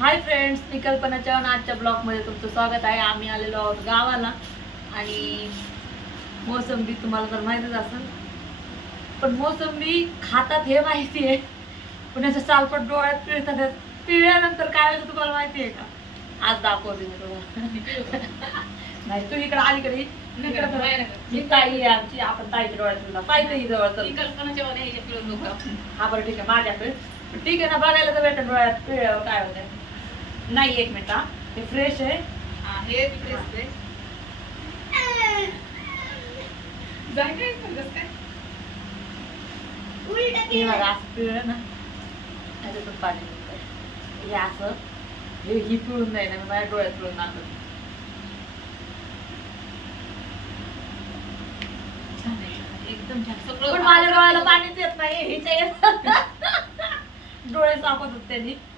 Hi friends, मी कल्पनाच्या आजच्या ब्लॉगमध्ये तुमचं स्वागत आहे. आम्ही आलेलो आहोत गावाला आणि मोसंबी तुम्हाला तर माहितीच असेल, पण मोसंबी खातात हे माहिती आहे, पण याचं सालपट डोळ्यात पिळतात. पिळल्यानंतर काय होतं तुम्हाला माहिती आहे का? आज दाखवते मी तुम्हाला. नाही, तू इकडे अलीकडे ही ताई आहे आमची, आपण ताईच्या डोळ्यात पिळला पाहिजे जवळ. कल्पनाच्या हा बरं ठीक आहे, माझ्याकडे ठीक आहे ना, बघायला तर भेटेल डोळ्यात पिळल्यावर काय होतंय. नाही, एक मिनिट, हा हे फ्रेश आहे. हे हे बघा, असं पिळलं ना त्याच्यातून पाणी निघतंय. हे असं ही पिळून नाही ना, माझ्या डोळ्यात पिळून नाकत. एकदम छान पण सगळं माझ्या डोळ्याला पाणीच येत नाही, हिच्या येत. डोळे साफ होतात त्यांनी.